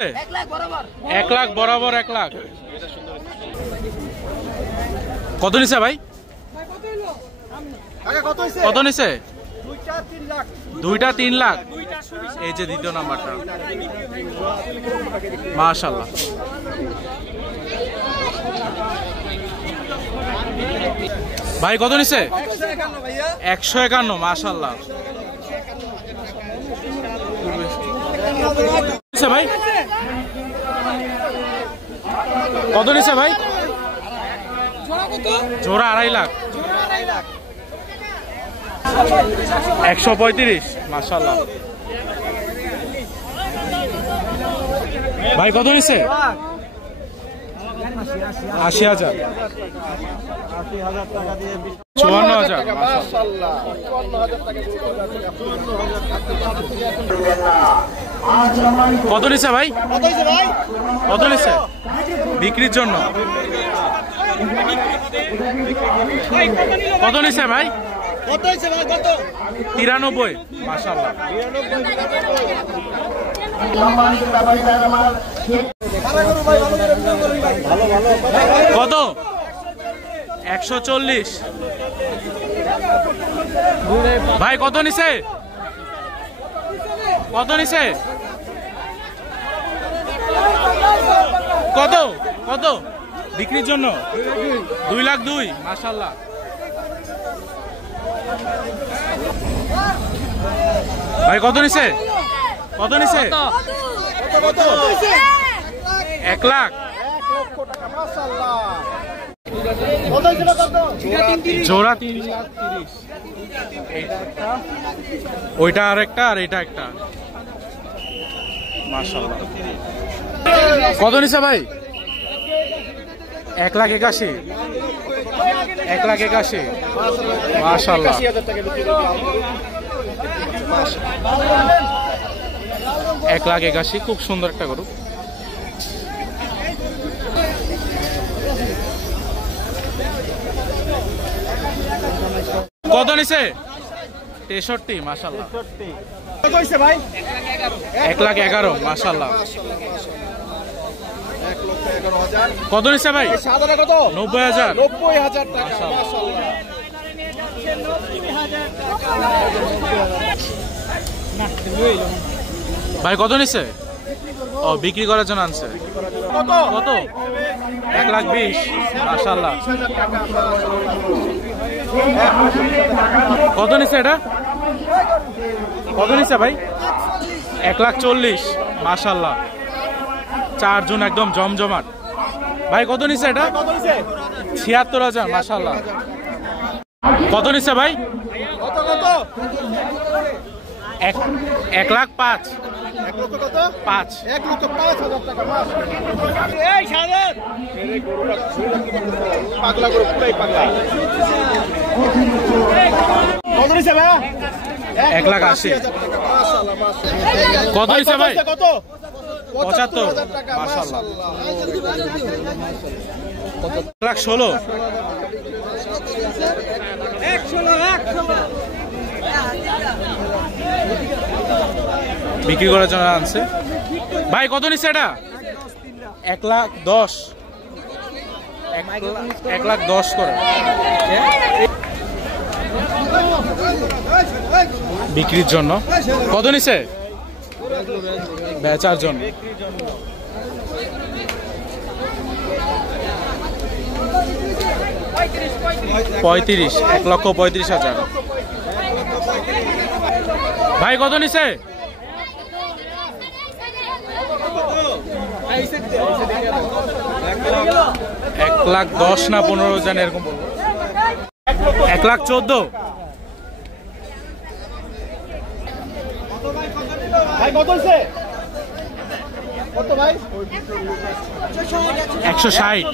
1 লাখ বরাবর 1 লাখ। কত নিছে ভাই? কত নিছে? দুইটা 3 লাখ। এই যে দ্বিতীয় নাম্বারটা, মাশাআল্লাহ। ভাই কত নিছে? 151। মাশাআল্লাহ ভাই। কত নিছে ভাই? জোড়া 2.5 লাখ। 135। মাশাআল্লাহ। ভাই কত নিছে? 80,000। 54,000। মাশাআল্লাহ। কত নিছে ভাই? কত নিছে বিক্রির জন্য? কত নিছে ভাই? 93। মাশাআল্লাহ। কত? 140। ভাই কত নিছে? কত নিছে? কত? কত বিক্রির জন্য? 2 লাখ 2। মাশাআল্লাহ। ভাই কত নিছে? কত নিছে? 1 লাখ। জোড়া 3 লাখ 30। ওইটা আরেকটা আর এটা একটা। মাশাআল্লাহ। কত নিছে ভাই? 1 লাখ 81। 1 লাখ 81। মাশাআল্লাহ। 1 লাখ 81। খুব সুন্দর একটা গরু। কত নিছে? 63। মাশাআল্লাহ। কত হইছে ভাই? 1 লাখ 11। মাশাআল্লাহ। 1,11,000। কত নিছে ভাই? সাদাটা কত? 90,000। 90,000 টাকা। মাশাআল্লাহ। ভাই কত নিছে? ও বিক্রি করার জন্য আনছে। কত? কত? 1 লাখ 20। মাশাআল্লাহ। কত নিছে এটা? কত নিছে ভাই? 1 লাখ 40। মাশাআল্লাহ। 4 জন একদম জমজমাট। ভাই কত নিছে এটা? 76,000। মাশাআল্লাহ। কত নিছে ভাই? কত কত? 1 লাখ 5। 1 লক্ষ কত? 5। 1,05,000 টাকা। মাশাআল্লাহ। এই সাদত এই গরুটা পাগলা গরু, পুরাই পাগলা। কত নিছে ভাই? 1 লাখ 80। মাশাআল্লাহ মাশাআল্লাহ। কত নিছে ভাই? কত? 75,000 টাকা। মাশাআল্লাহ। মাশাআল্লাহ। 1 লাখ 16। 116 বিক্রি করার জন্য আনছে। ভাই কত নিচ্ছে এটা? 1 লাখ 10। 1 লাখ 10 করে বিক্রির জন্য। কত নিছে? বেচার জন্য। পঁয়ত্রিশ। 1,35,000। ভাই কত নিছে? 1 লাখ 10 না 15 জানি এরকম বলবো। 1 লাখ 14। ভাই কত হইছে? কত ভাই? 160।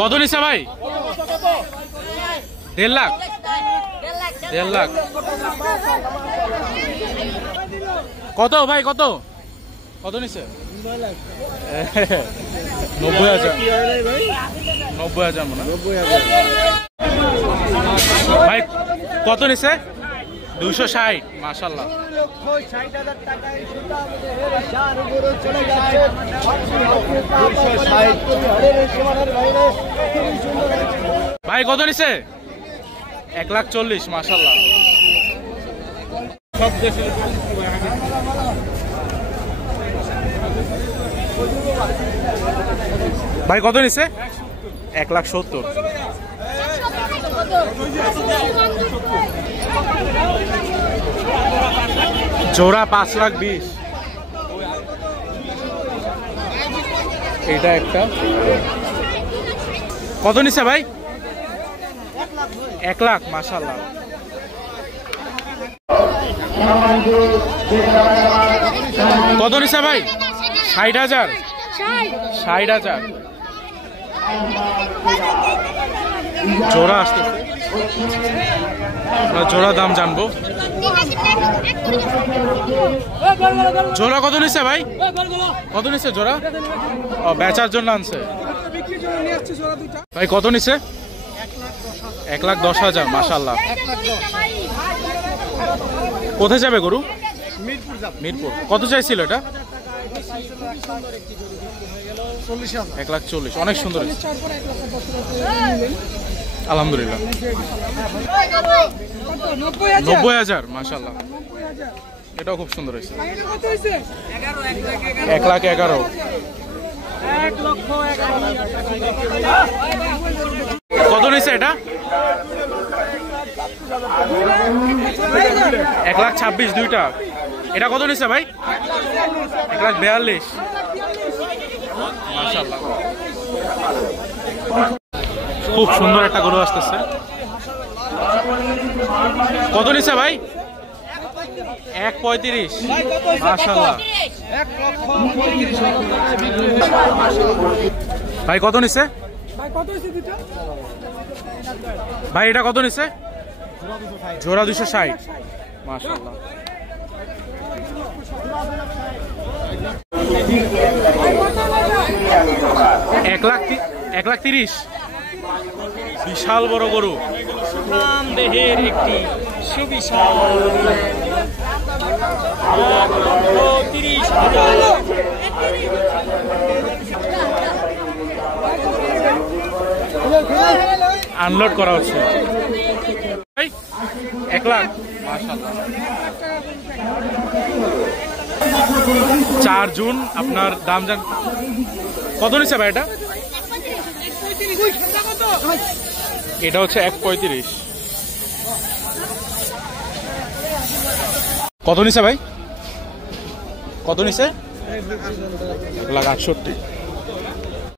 কত নিছে ভাই? 1.5 লাখ। 1.5 লাখ। কত ভাই? কত কত নিছে? 90,000। 90,000 মনে হয়। ভাই কত নিছে? 260 মাশাআল্লাহ। ভাই কত নিছে? 1,40,000 মাশাআল্লাহ। সব দেশে ভাই কত নিছে? 1,70,000। জোড়া 5,20,000। এটা একটা কত নিছে ভাই? 1,00,000 মাশাআল্লাহ। কত নিছে ভাই? 60,000। 60,000 জোড়া আসতেছে, জোড়া দাম জানবো। জোড়া কত নিছে ভাই? কত নিছে জোড়া? ও বেচার জন্য আনছে ভাই। কত নিছে? 1,10,000 মাশাআল্লাহ। কোথায় যাবে গরু? মিরপুর। কত চাইছিল এটা? 1,40,000। অনেক সুন্দর আলহামদুলিল্লাহ। 90,000 মাশাআল্লাহ। এটাও খুব সুন্দর হয়েছে। 1,11,000। কত নিছে এটা? 1,26,000 দুইটা। এটা কত নিছে ভাই? 1,42,000 মাশাআল্লাহ। খুব সুন্দর একটা গরু আসতেছে। কত নিছে ভাই? 1,35,000 মাশাআল্লাহ। ভাই কত নিছে? ভাই এটা কত নিছে? জোড়া 260 মাশাআল্লাহ। 1,30,000 বিশাল বড় গরু। দেহের একটি সুবিশাল 1,30,000। আনলোড করা হচ্ছে। 1,00,000 মাশাআল্লাহ। 4 জুন আপনার দাম জান কত নিচ্ছে ভাই? এটা হচ্ছে 1,35,000। কত নিছে ভাই? কত নিছে? 1,68,000।